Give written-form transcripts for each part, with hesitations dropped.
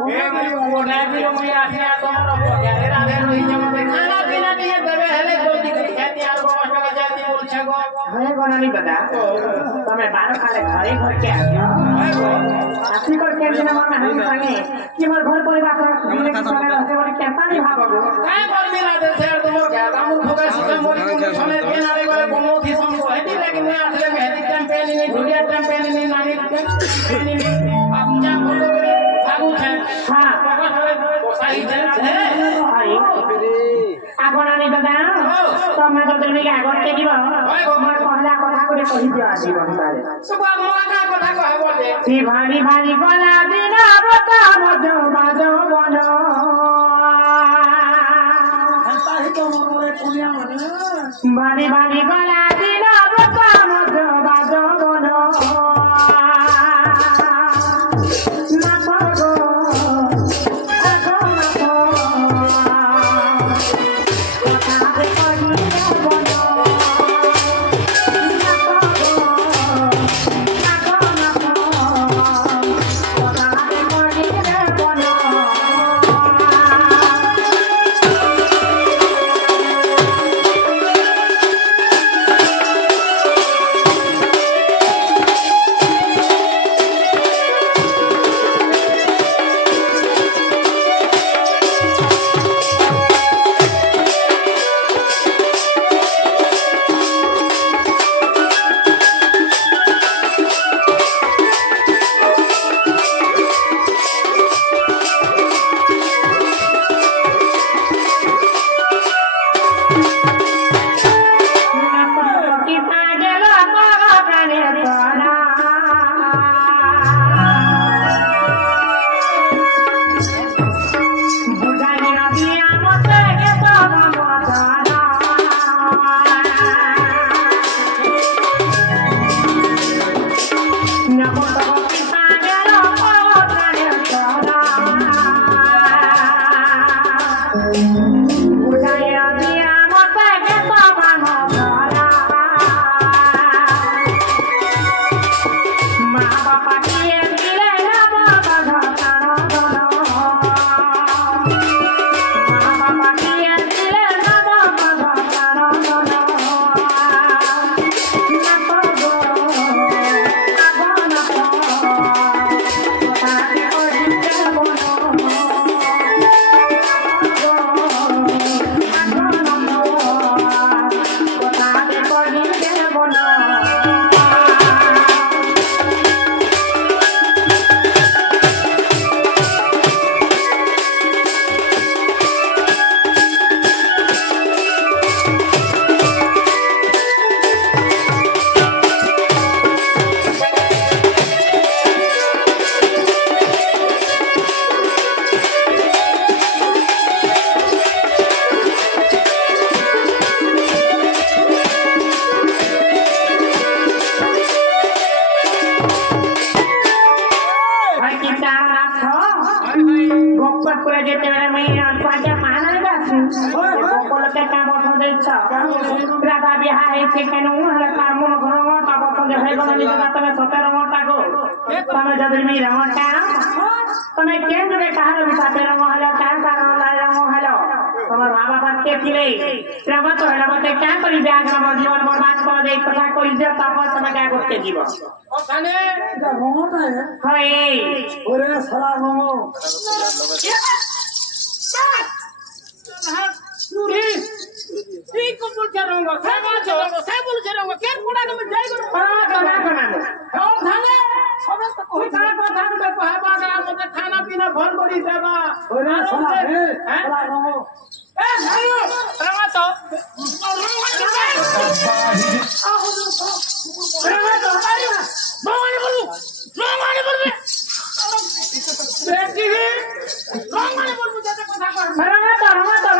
कोना भी मैं आखिर तोमर बजारे राधे रही जमते खाना पीना दिए देबे हेले जल्दी करी खेती आर बस का जाती बोल छगो मैं कोना नहीं बता तमे बार खाले घरे घर के आसी करके बिना मन हम संगे कि मोर घर परिवार का दिने के संगे रहते बड़ी कैसा नहीं भागो काय कर मिला दे से तुम क्या दाम ठोका सिस्टम बोली कोने छने के नारे वाले बमो थी सम को हेती लेकिन मैं आखले में हेती कैंपेन नहीं ढुलिया कैंपेन नहीं नानी कैंपेन नहीं आप जा बोलो लागू है हां सही है आपना नहीं बता तो मैं तो तुम के आगत के दिबो मोर कहला कथा करे कहि दियो आसी बनतारे सब मोर का कथा कह बोले सी भारी भारी गला बिना बता मजो बाजो बनो हंता ही तो मोरे पुनिया मन भारी भारी गला बिना बता मजो बाजो बनो ना पगो आगो ना पो कथा पे कहि बनो ना पगो आगो ना पो कथा पे कहि बनो राधा बिहा है केनु हला कार्मन घरम ता बत जे है गनी तमे सते रमटा गो तमे जदि मी रमटा तमे केन रे कहार बिसाते रम हला कान कारण रम हला तमर मां बाप के थिले रम तो हला मते क्या करी ब्याग रम जीवन बर्बाद कर दे कथा कोई जे तापर तमे का करते जीव ओ खाने रमटा है हाय ओरे सला रमो नुरी ठीक को बोल चलूंगा से बोल चलूंगा केन पुडा के जाई गो कना हम थाने सब तो कोई खाना कथा में कहबा गा मते खाना पीना भर बड़ी देबा ओरे सला रे सला रमो ए भाइयो रमा तो भगवान बोलू बेटी भगवान बोलू जते कथा कर रमा तो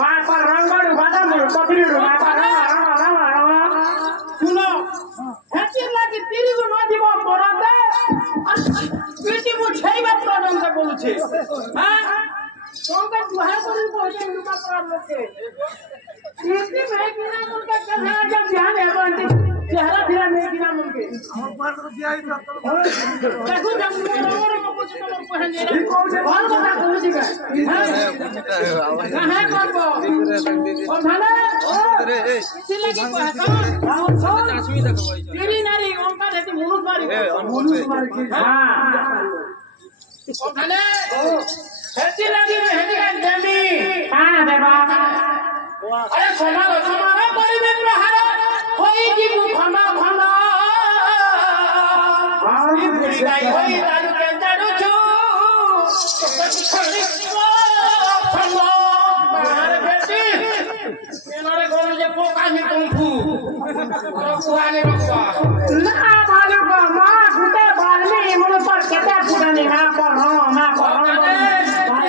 मां पर रंगड़ बादाम पकड़ी मां पर सुनो हेची लागी तीरी को न दिबो परते पीटी मु छेइबा प्रॉब्लम से बोलु छे हां कोन दुहा करी पहुंचे लुका पर लोके पीटी में बिना मुर्गा कन्हा देखो जब मोर कुछ तो पहले घर बता पहुंच गए कहां करबो ओ भाले सिले की कहता तेरी नारी ओंका देती मुनुस मारी हां ओ भाले हेती लगी हेती का जमी हां देबा अरे समालो समालो परिवेश बाहर होई की खंडा खंडा हां बुढ़ी गाई होई तालु के ताडू छु खड़ी खंडा बाहर बेटी एनोरे गोल जे पोका नि तुमफू रखुआने रखुआ ना भालू को मां गुटे बालनी मुन पर केते पुरानी ना पर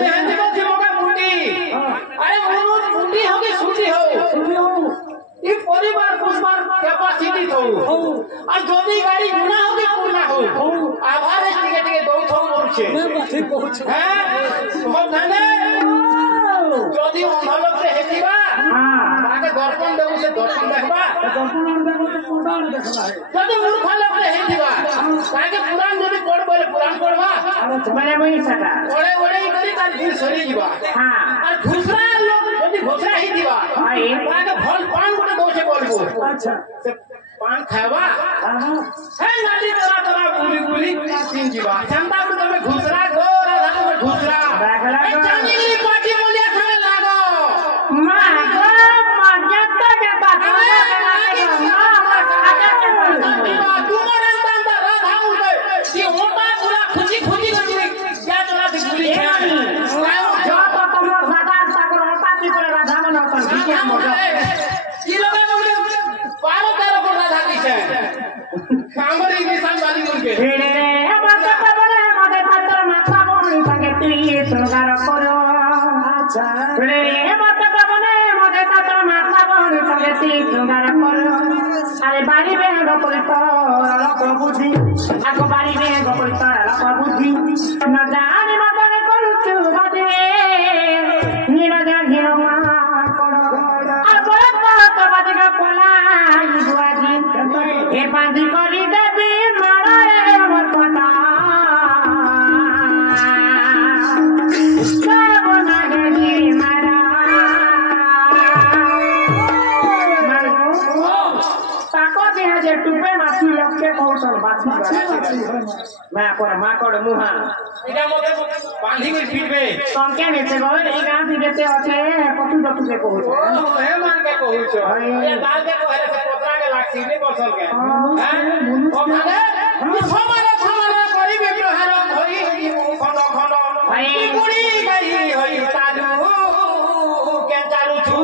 मेहंदी को जीवोगा मुंडी अरे मुंडी होगी सुधी हो ये परिवार पुष्पार कैपेसिटी थो और जोदी गाड़ी गुना होगी पूर्ण हो आभार टिके टिके दो थो मोरछे ठीक पहुंच हैं हो धने जोदी अंधलोक से हेतिबा हां आगे दर्पण देउ से दर्पण देखबा दर्पण देउ से पुराण देखबा जोदी मूर्ख लोक से हेतिबा आगे पुराण जोदी पढ़ बोले पुराण पढ़बा माने मई सका ओडे ओडे करी तार दिन सरी जीवा हां और घुसरा लोग जोदी घुसरा ही दिवा भाई आगे फल पान गोटे दो से बोलबो अच्छा से पान खावा हे नाली तोरा तोरा गुली गुली तीन जीवा चंदा में तमे घुसरा गोरा धान में घुसरा जानी की पार्टी बोलिया खाने लागो मां गो मजत के बात तू मरन तंदा राधा उड़े ये होता पूरा खुशी खुशी करती क्या तोरा से गुली खानी जो तो तमोर दादा सागर होता की पर राधा मन अपन ठीक मजा ये लोग बारो तेरो को राधा की है कामरी के साथ वाली उनके रे माता बने मदे पत्थर माथा बोनी संगति सुगार करो अच्छा रे माता बने मदे पत्थर माथा बोनी संगति सुगार करो अरे बारी में गपरितो लक बुद्धि आको बारी में गपरितो लक बुद्धि न जाने मदन करूछु बदे निरजा घेरमा करो आ बहुत बदे का पोला दुआजी ए बांधी करी देबी मारे मोर पता सब नागरी मारा ताको दे जे टुपे माछी लक्के कौशल बाछी मैं पर माकड़ मुहा इटा मोते बांधी के पीटबे संके नेते गो ए गां दिते আছে पटु डटु के कहू ओ हे मान के कहू छ ये दाल के कहले से पोतरा के लाग सीने बसल के हैं ओ माने समाना समाना करी व्यवहार होई खंड खंड भाई बुढ़ी गई होई तालू के चालू छु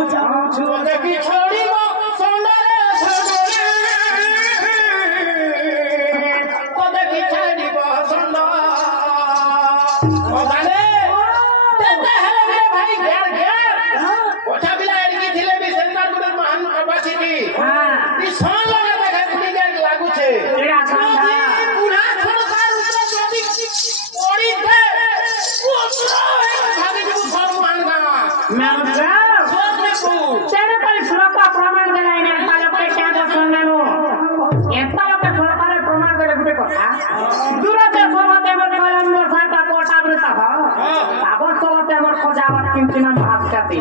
छु देखी छोड़ी गो सुंदर सुंदर तो देखी छोड़ी गो सुंदर ओ माने तेते हेले रे भाई घेर घेर ओठा बिला एडी थिले भी सेंटर गुड महान कैपेसिटी हां ई सोन लगे देखा गुडी के लागू छे एरा संधा बुढ़ा सरकार ऊपर जोदी ओडी दे ओसरो भागे जो सब मान गा मैं सोच ले को तेरे पर सुरक्षा प्रमाण देलाई ने पालो पे क्या दो सुननो एता लोग सरकार प्रमाण दे गुटे कथा दूरते सोमते मर कलम साता कोटा बृता भा आबो सोमते मर खोजावत किंचिना भात काती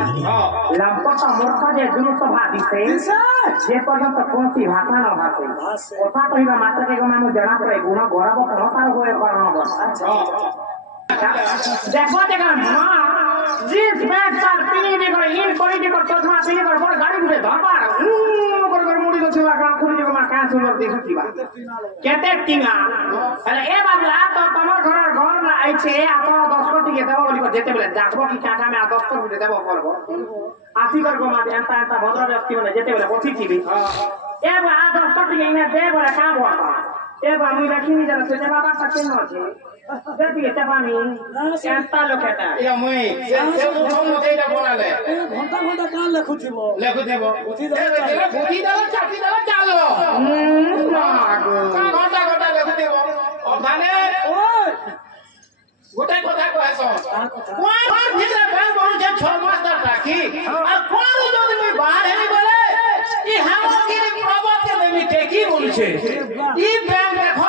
लंपट मूर्ख जे दुरुस्त भादिसे जे पर्यंत कोसी भाषा न भाषे कथा कहिबा मात्र के मानु जणा पड़े गुण गौरव सहकार होए कारण बस देखो देखो मां जिस बैठ साल पीनी ने कर इन कोई ने कर चौथा पीनी कर बड़ गाड़ी में धपाड़ कर मुड़ी को सेवा का खुली को मा का सुनर देखतिबा केते टिंगा अरे ए बाबू आ तो तमर घर ना आई छे आ तो 10 कोटी के देबो बोली को जेते बेले जाकबो की काटा में आ 10 कोटी देबो करबो आसी कर को मा एंता एंता भद्र व्यक्ति बने जेते बेले बसी थीबी ए बा आ 10 कोटी इने दे बोले का बोता ए बा मुई रखिनी जरा से बाबा सके न छे देखिए तबानी एंता लोकेटा ए मुई से हम देटा बनाले घंटा घंटा कान लेखु देबो बुद्धि दाल चाटी दाल चालो घंटा घंटा लेखु देबो ओ माने ओए गोटे কথা কয়ছো কোন ভিতরে ব্যাংক বড় যে 6 মাস তক রাখি আর কোন যদি মই বাহার হেনি বলে ই হামগিরি প্রবত কে দেমি টেকি বলছে ই ব্যাংক দেখো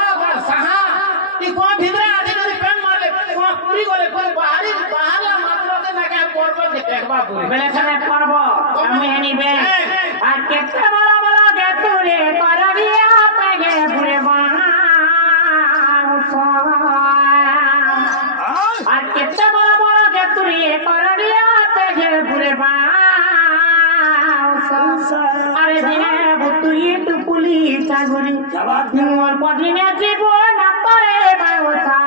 বেলে খানে করব আমি হেনিবে আর কেতে বড় বড় গে তুরে করবিয়া পেগে পুরে বানা আর কেতে বড় বড় গে তুরে করবিয়া পেগে পুরে বানা আরে দিনে তুই একটু পুলি চাগুরি মোর পদিনে জীবন পরে বাউতা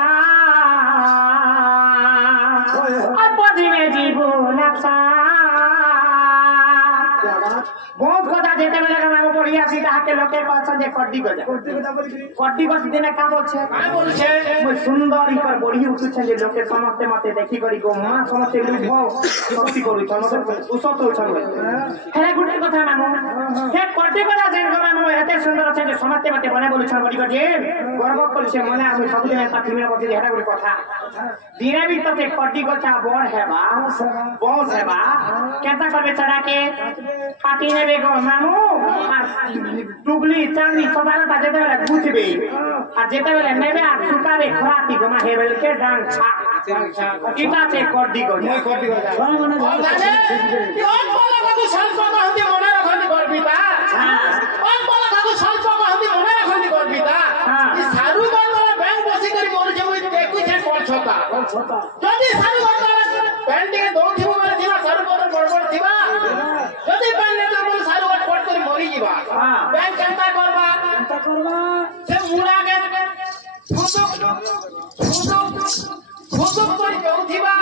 আর পদিনে জীবন बहुत কথা যেতে বেলা আমি পড়ি আসি তাকে লোকে কথা যে কড্ডি গজা দিনে কা বলছে মই সুন্দর ইকর বড়ি উঠছে যে লোকে সমস্তে মতে দেখি করি গো মা সমস্তে লুভ শক্তি করি সমস্তে উসত উছল হেরে গুটে কথা মামু হে কড্ডি গজা যেন গো মামু এতে সুন্দর আছে যে সমস্তে মতে বনে বলছ বড়ি গজে গর্ব করছে মনে আমি সবদিন তা ফিমের বলছি হেরে গুটে কথা দিনে বি তোতে কড্ডি গজা বড় হেবা বহুত হেবা কেতা করবে চড়াকে কাটি নেবে গো মামু আর টুকলি চাঁদি সদালটা যেতে বেলা গুছবে আর যেতে বেলা নেবে আর শুকাবে খরাতি গো মা হেবেলকে ডাং ছা এটা আছে কড্ডি গো মই কড্ডি গো কোন বলা কত স্বল্প হতে মনে রাখনি করবিতা কোন বলা কত স্বল্প হতে মনে রাখনি করবিতা এই সারু গনরা ব্যাংক বসি করি মোর জমি দেখুছে কোন ছতা যদি সারু গনরা ব্যাংকে দৌড়িব মানে দিবা সারু গনরা গড়বড় দিবা যদি ব্যাংকে তো সারু গট পট করে মরি যাবা ব্যাংক কেনতা করবা সে মুড়াকে ফুসুক করে যাউথিবা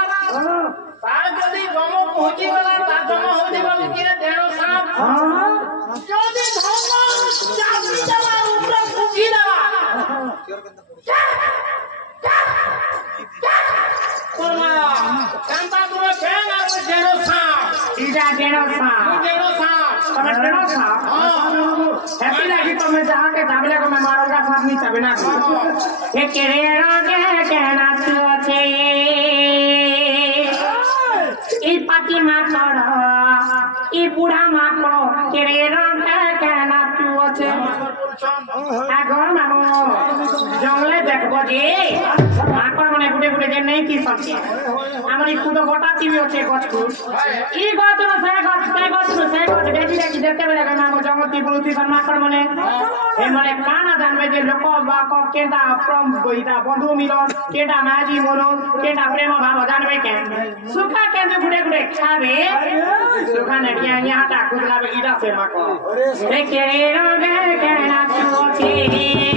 তার যদি জম পৌঁছি গলা তার জম হউথিবা উকিরে দেড় সাপ যদি ধর্ম চাকরি দেবা উপরে ফুকি দেবা করবা কেনতা তুমি ব্যাংক আর দেড় সাপ ইজা দেড় সাপ તમે તેનો સાપ હેપી લાગી તમે જા કે જાબલે કો મે મારોગા સાપ ની તબના એ કેરે રાગે કેના તું છે ઈ પાટી માકડ ઈ બુઢા માકડ કેરે રાગે કેના તું છે আগর মামু জঙ্গলে দেখবো যে মাকড় মানে গুটে গুটে যে নেই কি সবজি আমার এই কুটো গোটা টিভি হচ্ছে গছকুট ই গছ সে গছ দেখি দেখি দেখতে বেলা কেন আমার জঙ্গল টিপুলতি মাকড় মানে এ মানে কানা জানবে যে লোক বা কেটা প্রম বইটা বন্ধু মিলন কেটা মাঝি মরণ কেটা প্রেম ভাব জানবে কেন সুখা কেন গুটে গুটে খাবে সুখা নেটিয়া ইহাটা কুদলাবে ইটা সে মাকড় এ কে রগে কেনা তুছি